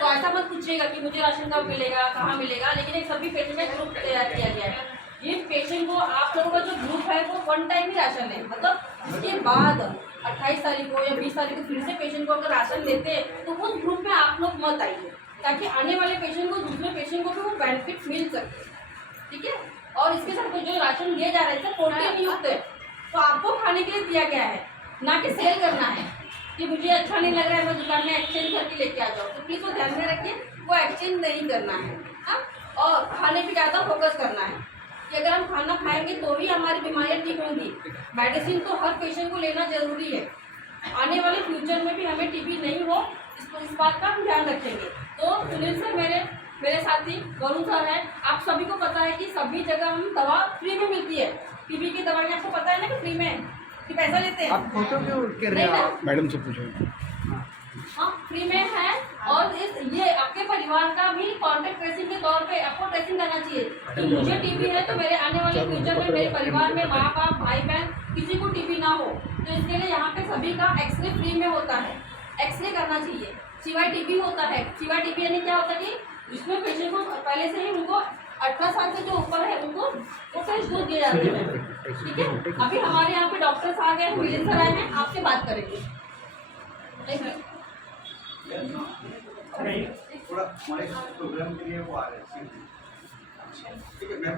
तो ऐसा मत पूछिएगा कि मुझे राशन कब मिलेगा, कहाँ मिलेगा, लेकिन एक सभी पेशेंट का ग्रुप तैयार किया गया है। ये पेशेंट को आप लोगों का जो ग्रुप है वो 1 टाइम ही राशन है, मतलब इसके बाद 28 तारीख को या 20 तारीख को फिर से पेशेंट को अगर राशन देते हैं तो उस ग्रुप में आप लोग मत आइए, ताकि आने वाले पेशेंट को, दूसरे पेशेंट को भी वो बेनिफिट मिल सके, ठीक है। और इसके साथ जो राशन दिया जा रहा है प्रोटीन युक्त है, तो आपको खाने के लिए दिया गया है, ना कि सेल करना है कि मुझे अच्छा नहीं लग रहा है मैं दुकान में एक्सचेंज करके लेके आ जाऊँ। तो प्लीज़ वो ध्यान में रखिए, वो एक्सचेंज नहीं करना है, हाँ। और खाने पे ज़्यादा फोकस करना है कि अगर हम खाना खाएंगे तो ही हमारी बीमारियाँ ठीक होंगी। मेडिसिन तो हर पेशेंट को लेना जरूरी है, आने वाले फ्यूचर में भी हमें टीबी नहीं हो इस बात का हम ध्यान रखेंगे। तो सुनील सर मेरे साथी वरुण सर है, आप सभी को पता है कि सभी जगह हम दवा फ्री में मिलती है। टीबी की दवाइयाँ आपको पता है ना कि फ्री में कि पैसा लेते हैं। आप फोटो क्यों कर रहे हैं? मैडम से पूछो। हाँ फ्री में है। और ये आपके परिवार का भी कॉन्टेक्ट ट्रेसिंग के तौर पे आपको ट्रेसिंग करना चाहिए कि मुझे टीबी है तो मेरे आने वाले फ्यूचर में मेरे परिवार में माँ बाप भाई बहन किसी को टीबी ना हो। तो इसके लिए यहाँ पे सभी का एक्सरे फ्री में होता है, एक्सरे करना चाहिए। सिवाय टीबी होता है, सिवाय टीबी यानी क्या होता है कि जिसमें पेशेंट को पहले से ही उनको 18 साल से जो ऊपर है उनको वो फ्रेश दूध दिए जाते हैं, ठीक है। अभी हमारे यहाँ पे डॉक्टर्स आ गए हैं, मिलिंद सर आए हैं, आपसे बात करेंगे। थोड़ा हमारे प्रोग्राम के लिए वो आ रहे हैं, ठीक है। मैं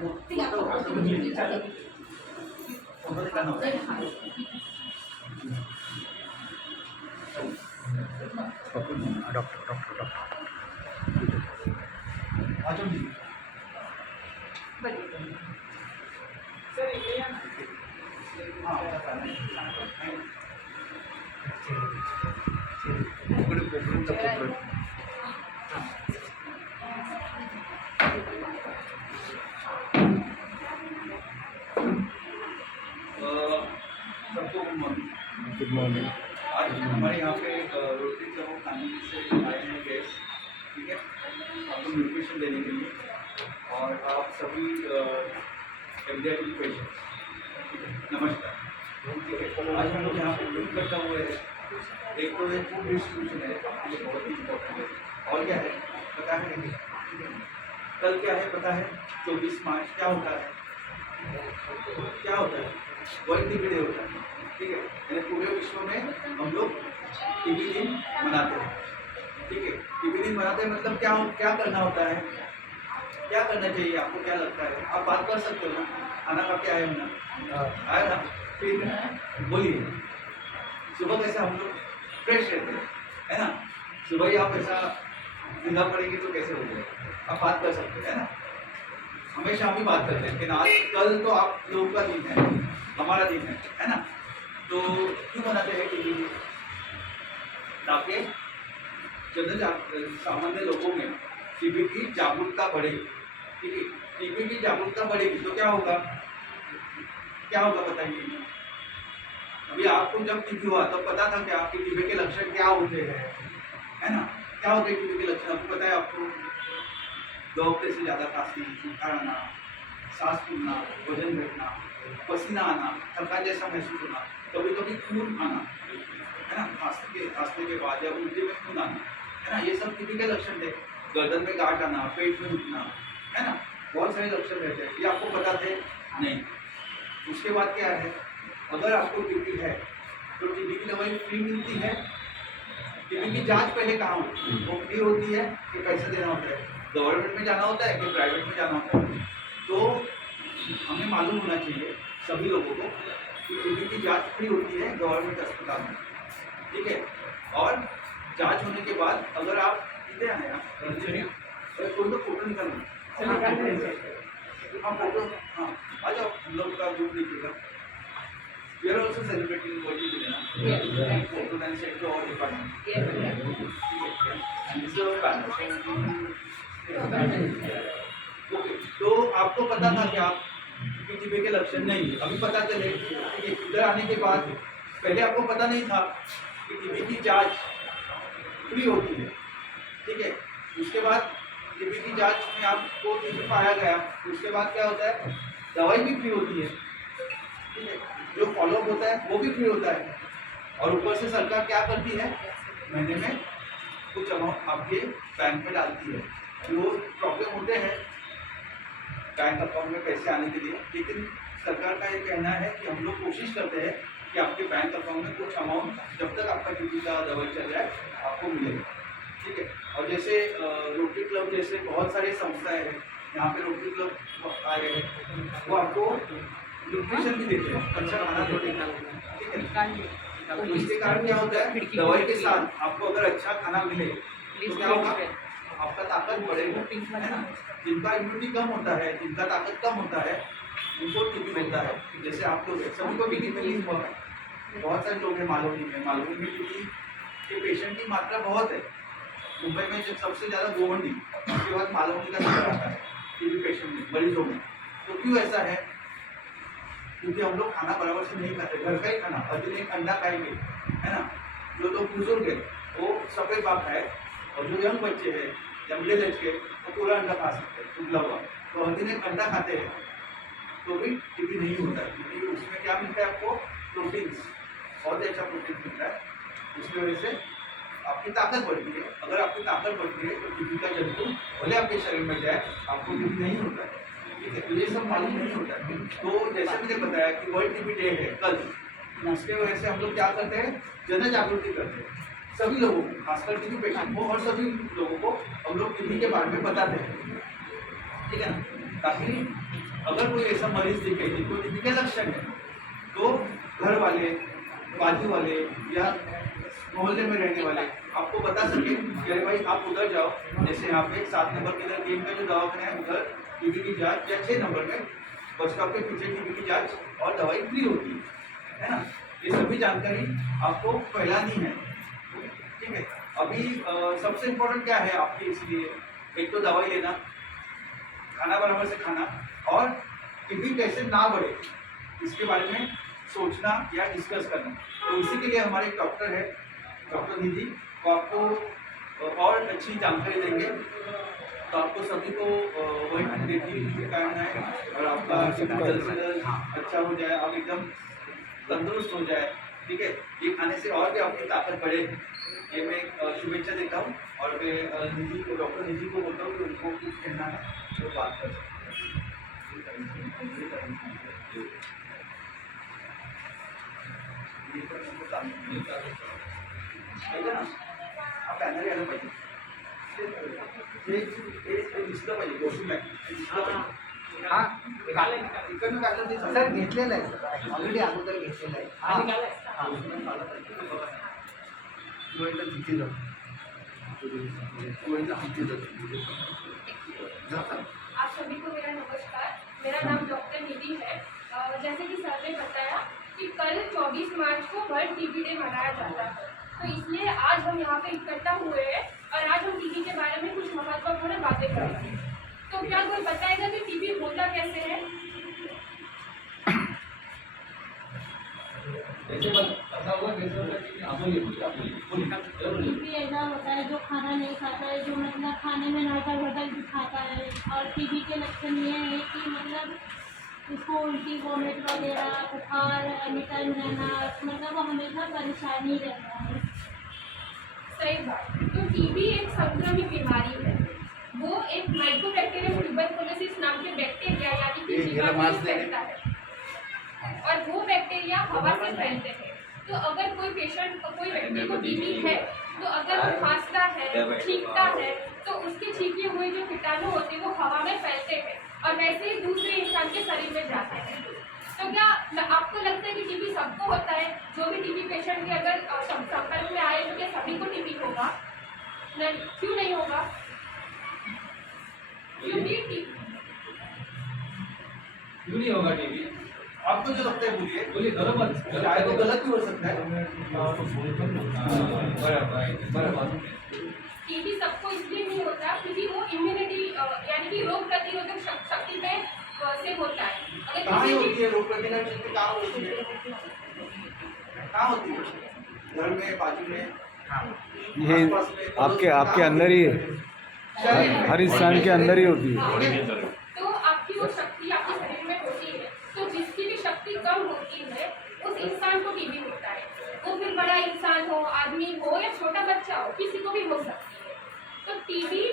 डॉक्टर आजम जी हाँ सबको गुड मॉर्निंग। आज हमारे यहाँ पे रोटरी क्लब ऑफ फैमिली से आए हैं गेस्ट, ठीक है, आपको न्यूट्रिशन देने के लिए। और आप सभी एमडीआई पेशेंट्स, नमस्कार, ठीक है। आज हम लोग यहाँ पे ग्रुप करता हुए हैं। एक तो एक फूड डिस्ट्रीब्यूशन है, आपके लिए बहुत ही इम्पोर्टेंट है। और क्या है पता है? कल क्या है पता है? 24 मार्च क्या होता है? क्या होता है? वर्ल्ड टीबी डे होता है, ठीक है। यानी पूरे विश्व में हम लोग टीबी दिन मनाते हैं, ठीक है। टीबी दिन मनाते हैं मतलब क्या करना होता है, क्या करना चाहिए, आपको क्या लगता है? आप बात कर सकते हो ना, खाना खा के आए हो ना, आए ना, फिर बोलिए। सुबह कैसे हम लोग फ्रेश रहते हैं, है ना। सुबह ही आप ऐसा जिंदा पड़ेंगे तो कैसे हो जाएगा? आप बात कर सकते हैं ना। हमेशा हम ही बात करते हैं कि आज कल तो आप लोगों का दिन है, हमारा दिन है ना। तो क्यों मनाते हैं टीबी दिन? ताकि सामान्य लोगों में टीबी की जागरूकता बढ़ेगी, ठीक है। टीबी की जागरूकता बढ़ेगी तो क्या होगा बताइए। अभी आपको जब टीबी हुआ तो पता था कि आपके टीबी के लक्षण क्या होते हैं, है ना। क्या होते हैं टीबी के लक्षण आपको पता है? आपको 2 हफ्ते से ज़्यादा खांसी, चूखा आना, सांस फूलना, वजन घटना, पसीना आना, थकान जैसा महसूस होना, कभी कभी खून आना, है ना, खांसने के बाद या उल्टी में खून आना, है ना। ये सब टीबी के लक्षण थे। गर्दन में गांठ आना, पेट में दुखना, है ना, बहुत सारे लक्षण रहते हैं। ये आपको पता थे? नहीं। उसके बाद क्या है, अगर आपको टीबी है तो टीबी की दवाई फ्री मिलती है। टीबी की जांच पहले कहाँ होती है? वो फ्री होती है कि पैसे देना होता है? गवर्नमेंट में जाना होता है कि प्राइवेट में जाना होता है? तो हमें मालूम होना चाहिए सभी लोगों को कि टीबी की जांच फ्री होती है गवर्नमेंट अस्पताल में, ठीक है। और जांच होने के बाद अगर आप इधर आए कोई तो फोटो निकालना, हाँ फोटो, हाँ आ जाओ, हम लोग का ग्रुप निकलेगा। We are also celebrating World Day ना, photo and send to all departments. And this is our banner. Okay, तो आपको पता था कि आप टीबी के लक्षण नहीं है, अभी पता चले, ठीक है। इधर आने के बाद पहले आपको पता नहीं था कि टीबी की जांच फ्री होती है, ठीक है। उसके बाद टीबी की जांच में आपको टीबी पाया गया, उसके बाद क्या होता है? दवाई भी फ्री होती है, ठीक है। जो फॉलोअप होता है वो भी फ्री होता है। और ऊपर से सरकार क्या करती है? महीने में कुछ अमाउंट आपके बैंक में डालती है। जो प्रॉब्लम होते हैं बैंक अकाउंट में पैसे आने के लिए, लेकिन सरकार का ये कहना है कि हम लोग कोशिश करते हैं कि आपके बैंक अकाउंट में कुछ अमाउंट जब तक आपका टीबी का दवाई चल जाए आपको मिलेगा, ठीक है। और जैसे रोटरी क्लब जैसे बहुत सारी संस्थाएं हैं, यहाँ पे रोटरी क्लब आए हैं, वो आपको न्यूट्रिशन भी देते हैं, अच्छा खाना देते हैं, ठीक है। तो इसके कारण क्या होता है, दवाई के साथ आपको अगर अच्छा खाना मिले तो क्या होगा, आपका ताकत बढ़ेगा, है ना। जिनका इम्यूनिटी कम होता है, जिनका ताकत कम होता है, उनको टीबी होता है। जैसे आप लोग हैं, सभी को भी टीबी हुआ है, बहुत सारे लोग हैं मालवनी में टीबी के पेशेंट की मात्रा बहुत है। मुंबई में जब सबसे ज़्यादा गोवंडी, उसके बाद मालवनी का नंबर आता है टीबी पेशेंट में, मरीजों में। तो क्यों ऐसा है, क्योंकि हम लोग खाना बराबर से नहीं खाते, घर का ही खाना, हर दिन एक अंडा खाएंगे, है ना। जो लोग बुजुर्ग है वो सफ़ेद भाग खाए, और जो यंग बच्चे हैं या मिडिल एज के वो पूरा अंडा खा सकते हैं उबला हुआ। तो हर दिन एक अंडा खाते हैं तो भी टीबी नहीं होता है, क्योंकि उसमें क्या मिलता है आपको, प्रोटीन्स, बहुत ही अच्छा प्रोटीन मिलता है। उसकी वजह से आपकी ताकत बढ़ती है। अगर आपकी ताकत बढ़ती है तो टीबी का जंतु भले आपके शरीर में जाए, आपको टीबी नहीं होता है, ठीक है। तो ये सब मालूम नहीं होता है। तो जैसे मैंने बताया कि वर्ल्ड टीबी डे है कल, उसके वजह से हम लोग क्या करते हैं, जन जागृति करते हैं सभी लोगों को, खासकर टीबी पेशेंट को और सभी लोगों को हम लोग टीबी के बारे में बताते हैं, ठीक है ना। ताकि अगर कोई ऐसा मरीज दिखे जिनको टीबी के लक्षण है, तो घर वाले, बाजू वाले या मोहल्ले में रहने वाले आपको बता सके कि अरे भाई आप उधर जाओ। जैसे यहाँ पे 7 नंबर के इधर गेम का जो दवाखाना है, उधर टीबी की जांच, या 6 नंबर में बस स्टॉप के पीछे टीबी की जांच और दवाई फ्री होती है ना। ये सभी जानकारी आपको फैलानी है, ठीक है। अभी सबसे इम्पोर्टेंट क्या है आपके, इसलिए एक तो दवाई लेना, खाना बराबर से खाना, और टीबी कैसे ना बढ़े इसके बारे में सोचना या डिस्कस करना। तो इसी के लिए हमारे एक डॉक्टर है, डॉक्टर निधि, वो आपको और अच्छी जानकारी देंगे। तो आपको सभी को वही देखिए कारण है, और आपका जल्द से जल्द अच्छा हो जाए, आप एकदम तंदुरुस्त हो जाए, ठीक है। ये खाने से और भी आपकी ताकत बढ़े, ये मैं शुभेच्छा देता हूँ। और मैं निधि को, डॉक्टर निधि को बोलता हूँ कि उनको कुछ कहना है तो बात कर सकते ना। आप पॅनल यायला पाहिजे, हे दिसलं पाहिजे, डॉक्युमेंट दिसलं पाहिजे। हा इकडनं काढलं ते सर घेतलेलं आहे, सर ऑलरेडी अगोदर घेतलेलं आहे। आप सभी को मेरा नमस्कार। मेरा नाम डॉक्टर निधि है। जैसे कि सर ने बताया कि कल 24 मार्च को वर्ल्ड टीबी डे मनाया जाता है, तो इसलिए आज हम यहाँ पे इकट्ठा हुए हैं और आज हम टीबी के बारे में कुछ महत्वपूर्ण बातें करेंगे। तो क्या कोई बताएगा कि टीबी होता कैसे है? टीबी ऐसा होता है जो खाना नहीं खाता है, जो मतलब खाने में नड़कल भड़कल दिखाता है। और टीबी के लक्षण ये है कि मतलब उसको उल्टी, वोमिट वगैरह, बुखार, एनी टाइम रहना, मतलब वो हमेशा परेशानी रहता है। सही बात। तो टीबी एक संक्रमित बीमारी है। वो एक माइकोबैक्टीरियम ट्यूबरकुलोसिस नाम के बैक्टीरिया यानी कि जीवाणु से फैलता है, और वो बैक्टीरिया हवा से फैलते हैं। तो अगर कोई पेशेंट, कोई व्यक्ति को टीबी है, तो अगर वो खांसता है, छींकता है, तो उसके छींके हुए जो कीटाणु होते हैं वो हवा में फैलते हैं और वैसे ही दूसरे इंसान के शरीर में जाते हैं। तो क्या आपको लगता है कि टीबी सबको होता है? जो भी टीबी पेशेंट के अगर संपर्क में आए तो क्या सभी को टीबी होगा? क्यों नहीं होगा? क्योंकि क्यों नहीं होगा टीबी? आपको जो लगता है बोलिए, बोलिए। शायद तो गलत भी हो सकता है। बराबर। टीबी सबको इसलिए नहीं होता क्योंकि वो इम्यूनिटी यानी कि रोग प्रतिरोधक शक्ति पे से होता है। अगर कहाँ किसी होती है रोग प्रतिरोधक शक्ति? कहाँ होती है? कहाँ होती है? घर में, बाजू में, ये आपके अंदर ही है, हर इंसान के अंदर ही होती है। तो आपकी वो शक्ति आपके शरीर में होती है। तो जिसकी भी शक्ति कम होती है उस इंसान को टीबी होता है। वो फिर बड़ा इंसान हो, आदमी हो या छोटा बच्चा बच्चा हो, किसी को भी हो सकती है। तो टीबी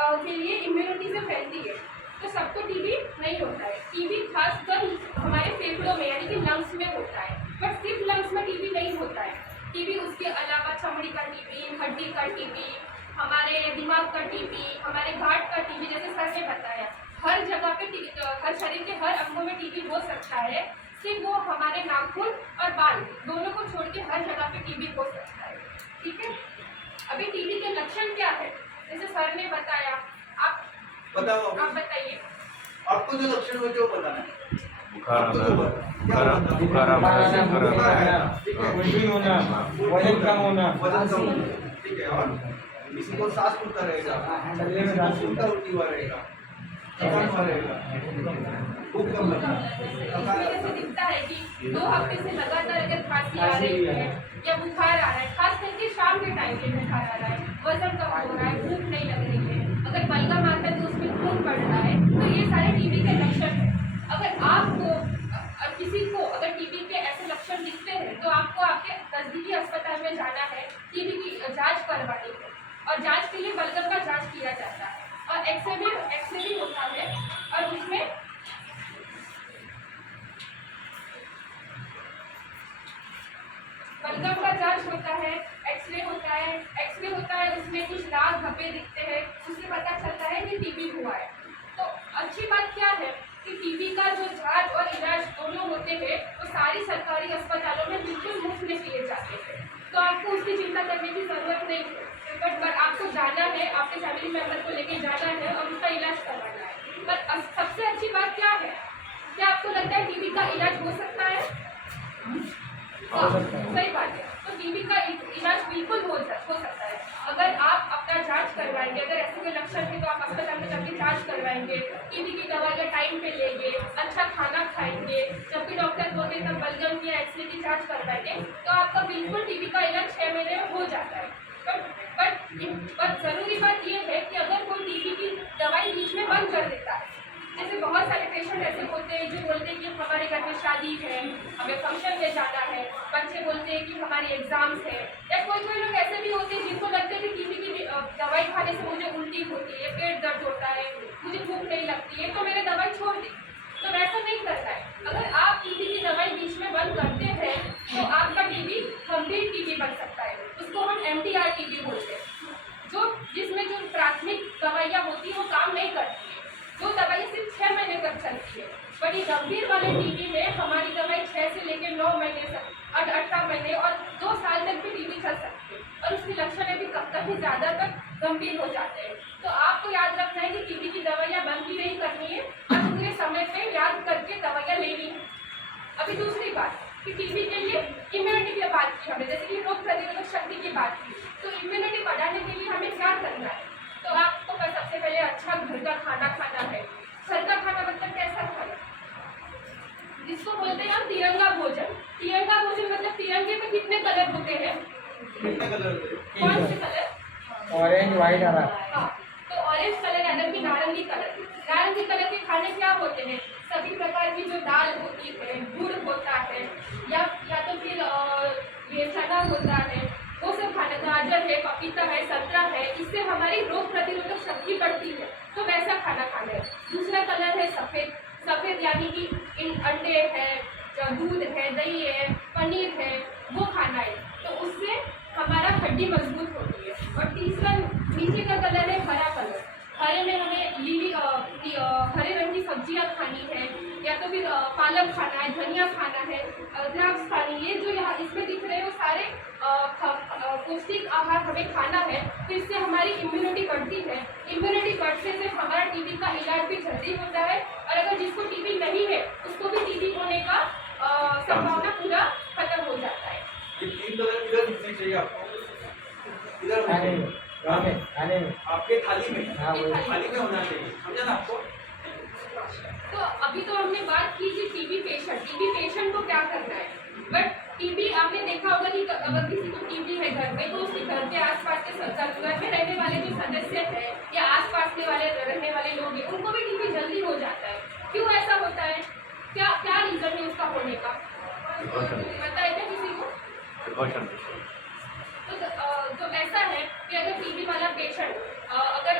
के लिए इम्यूनिटी से फैलती है, तो सबको टीबी नहीं होता है। टीबी खासकर हमारे फेफड़ों में यानी कि लंग्स में होता है, बट सिर्फ लंग्स में टीबी नहीं होता है। टीबी उसके अलावा चमड़ी का टीबी, हड्डी का टीबी, हमारे दिमाग का टीबी, हमारे घाट का टीबी, जैसे सर ने बताया, हर जगह पे हर शरीर के हर अंगों में टीबी हो सकता है। सिर्फ वो हमारे नाखून और बाल दोनों को छोड़ के हर जगह पे टीबी हो सकता है। ठीक है, अभी टीबी के लक्षण क्या है, जैसे सर ने बताया, आप बताओ, आप बताइए आपको जो लक्षण हुए जो बताना है। बुखार आपको जो आना, बुखार आना, उल्टी होना, वजन कम होना, वजन कम होना, ठीक है, और किसी को सांस फूलता रहेगा, सांस फूलता उल्टी हुआ रहेगा, थकान हुआ रहेगा, भूख कम लगना, इसमें जैसे दिखता है कि 2 हफ्ते से लगातार अगर खांसी आ रही है या बुखार आ रहा है, खास करके शाम के टाइम पे बुखार आ रहा है, वजन कम हो रहा है, भूख नहीं लग रही है, अगर बलगम आता है तो उसमें खून बढ़ रहा है, तो ये सारे टीबी के लक्षण हैं। अगर आपको किसी को अगर टीबी के ऐसे लक्षण दिखते हैं तो आपको आपके नज़दीकी अस्पताल में जाना है, टीबी की जांच करवानी है, और जांच के लिए बलगम का जांच किया जाता है, और एक्सरे भी होता है, और उसमें बलगम का जांच होता है, एक्सरे होता है, उसमें कुछ दाग धब्बे दिखते हैं, उससे पता चलता है कि टीबी हुआ है। तो अच्छी बात क्या है कि टीबी का जो जांच और इलाज दोनों होते हैं वो सारी सरकारी अस्पतालों में बिल्कुल मुफ्त में किए जाते हैं, तो आपको उसकी चिंता करने की ज़रूरत नहीं है। बट आपको जाना है, आपके फैमिली मेम्बर को लेके जाना है और उसका इलाज करवाना है। पर सबसे अच्छी बात क्या है, क्या आपको लगता है टीबी का इलाज हो सकता है? सही बात है, तो टीबी का इलाज बिल्कुल हो सकता है अगर आप अपना जांच करवाएंगे। अगर ऐसे कोई लक्षण है तो आप अस्पताल में जाके जांच करवाएंगे, टीबी की दवाइयाँ टाइम पे लेंगे, अच्छा खाना खाएंगे, जब भी डॉक्टर बोले तब बलगम या एक्सरे की जांच करवाएंगे, तो आपका बिल्कुल टीबी का इलाज 6 महीने में हो जाता है। बट ज़रूरी बात यह है कि अगर कोई टीबी की दवाई बीच में बंद कर देता है, जैसे बहुत सारे पेशेंट ऐसे होते हैं जो बोलते हैं कि हमारे घर में शादी है, हमें फंक्शन में जाना है, बच्चे बोलते हैं कि हमारी एग्जाम्स है, या कोई लोग ऐसे भी होते हैं जिनको लगता है कि टीबी की दवाई खाने से मुझे उल्टी होती है, पेट दर्द होता है, मुझे भूख नहीं लगती है, तो मैंने दवाई छोड़ दी। तो वैसा नहीं करता है, अगर आप टीबी की दवाई बीच में बंद करते हैं तो आपका टीबी गंभीर टीबी बन सकता है, उसको हम MDR टीबी बोलते हैं, जिसमें जो प्राथमिक दवाइयाँ होती हैं वो काम नहीं करती है, जो दवाई सिर्फ 6 महीने तक चलती है। पर ये गंभीर वाले टीबी में हमारी दवाई 6 से लेकर 9 महीने तक और 18 महीने और 2 साल तक भी टीबी चल सकती है, और उसके लक्षण भी कभी ज़्यादा तक गंभीर हो जाते हैं। तो आपको याद रखना है कि टीबी की दवाइयाँ बंद भी नहीं करनी है और पूरे समय पे याद करके दवाइयाँ लेनी है। अभी दूसरी बात कि टीबी के लिए इम्यूनिटी की बात की हमने, जैसे कि रोग प्रतिरोधक शक्ति की बात की, तो इम्यूनिटी बढ़ाने के लिए हमें क्या करना है? तो आपको सबसे पहले अच्छा घर का खाना खाना है। घर का खाना मतलब कैसा खाना, जिसको बोलते हैं हम तिरंगा भोजन। तिरंगा भोजन मतलब तिरंगे में कितने कलर होते हैं? कितने कलर होते हैं? कौन से कलर? ऑरेंज, व्हाइट, हरा। हाँ, तो ऑरेंज कलर यानी कि नारंगी कलर। नारंगी कलर के खाने क्या होते हैं? सभी प्रकार की जो दाल होती है, गुड़ होता है, या तो फिर ये चना होता है, वो सब खाना, गाजर है, पपीता है, संतरा है, इससे हमारी रोग प्रतिरोधक शक्ति बढ़ती है, तो वैसा खाना खाना है। दूसरा कलर है सफ़ेद। सफ़ेद यानी कि इन अंडे है, दूध है, दही है, पनीर है, वो खाना है, तो उससे हमारा हड्डी मजबूत होती है। और तीसरा नीचे का कलर है हरा कलर। हरे में हमें हरे रंग की सब्जियां खानी है, या तो फिर पालक खाना है, धनिया खाना है, द्राक्ष खानी है। जो यहाँ इसमें दिख रहे हैं वो सारे पौष्टिक आहार हमें खाना है, तो इससे हमारी इम्यूनिटी बढ़ती है। इम्यूनिटी बढ़ने से हमारा टीबी का इलाज भी जल्दी होता है, और अगर जिसको टीबी नहीं है उसको भी टीबी होने का संभावना पूरा खत्म हो जाता है। ये 3 कलर इधर दिखने चाहिए आपको, इधर खाने में, खाने में, आपके थाली में, हाँ, वही। थाली में होना चाहिए, समझा ना आपको? तो अभी तो हमने बात की कि टीबी पेशेंट को क्या करना है, बट टीबी आपने देखा होगा कि अगर किसी को टीबी है घर में, तो उसके घर के आसपास के घर में रहने वाले जो सदस्य हैं या आसपास के वाले रहने वाले लोग हैं, उनको भी टीबी जल्दी हो जाता है। क्यों ऐसा होता है? क्या रीज़न है उसका होने का, बताए क्या किसी को? तो तो ऐसा है कि अगर टीबी वाला पेशेंट अगर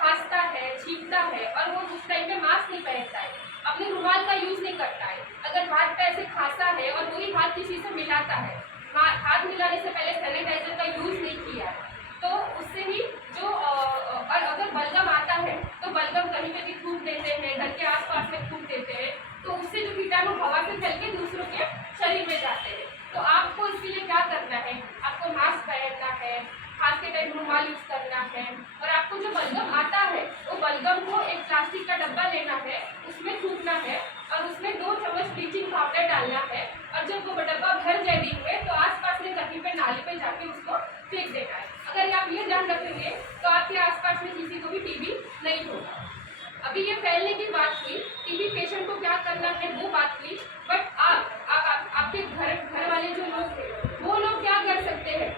खांसता है, छींकता है और वो उस टाइम पे मास्क नहीं पहनता है, अपने रुमाल का यूज़ नहीं करता है, अगर हाथ पे ऐसे खांसा है और वही हाथ किसी से मिलाता है, हाथ मिलाने से पहले सैनिटाइजर का यूज़ नहीं किया है, तो उससे भी जो और अगर बलगम आता है तो बलगम कहीं पे भी थूक देते हैं, घर के आसपास में थूक देते हैं, तो उससे जो कीटाणु हवा से फैल के दूसरों के शरीर में जाते हैं। तो आपको इसके लिए क्या करना है, आपको मास्क पहनना है, खांस के टाइम रुमाल यूज़ करना है, और आपको जो बलगम आता है वो बलगम को एक प्लास्टिक का डब्बा लेना है, उसमें थूकना है और उसमें 2 चम्मच ब्लीचिंग पाउडर डालना है, और जब वो डब्बा भर जाए दिन में तो आसपास में कहीं पे नाली पे जाके उसको फेंक देना है। अगर आप ये ध्यान रखेंगे तो आपके आसपास में किसी को भी टीबी नहीं होगा। अभी ये फैलने की बात हुई, टीबी पेशेंट को क्या करना है वो बात हुई, बट आपके घर वाले जो लोग हैं वो लोग क्या कर सकते हैं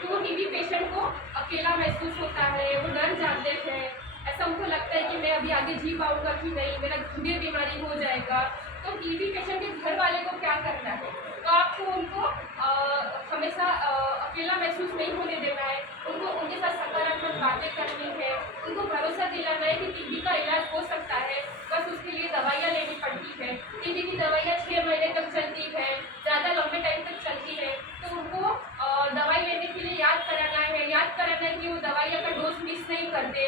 कि वो टीबी पेशेंट को अकेला महसूस होता है, वो डर जाते हैं, ऐसा उनको लगता है कि मैं अभी आगे जी पाऊंगा कि नहीं, मेरा गंभीर बीमारी हो जाएगा। तो टीबी पेशेंट के घर वाले को क्या करना है, तो आपको उनको हमेशा अकेला महसूस नहीं होने देना है, उनको उनके साथ सकारात्मक बातें करनी है, उनको भरोसा दिलाना है कि टीबी का इलाज हो सकता है, बस उसके लिए दवाइयाँ लेनी पड़ती है। टीबी की दवाइयाँ 6 महीने तक चलती है, ज़्यादा लंबे टाइम तक चलती है, तो उनको दवाई लेने के लिए याद कराना है कि वो दवाइयाँ का डोज मिस नहीं करते,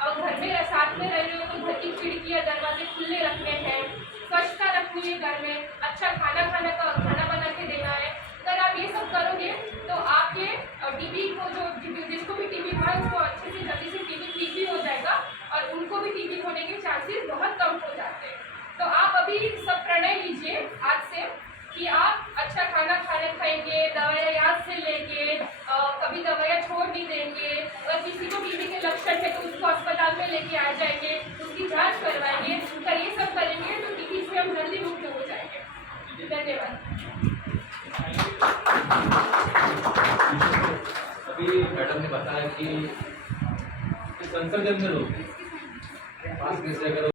और घर में साथ में रह रहे हो तो घर की खिड़कियाँ दरवाजे खुले रखने हैं, स्वच्छता रखनी है, घर में अच्छा खाना बना के देना है। अगर आप ये सब करोगे तो आपके टीबी को जिसको भी टीबी हुआ है उसको अच्छे से जल्दी से टीबी ठीक भी हो जाएगा, और उनको भी टीबी होने के चांसेस बहुत कम हो जाते हैं। तो आप अभी सब प्रणय लीजिए आज से कि आप अच्छा खाना खाएंगे, दवाइयाँ याद से लेंगे, कभी दवाइयाँ छोड़ नहीं देंगे, अगर किसी को टीबी के लक्षण है तो उसको अस्पताल में लेके आ जाएंगे, उसकी जांच करवाएंगे, अगर ये सब करेंगे तो टीबी से हम जल्दी मुक्त हो जाएंगे। धन्यवाद। अभी मैडम ने बताया कि संसर्जन्य रोग, मास्क कैसे करो।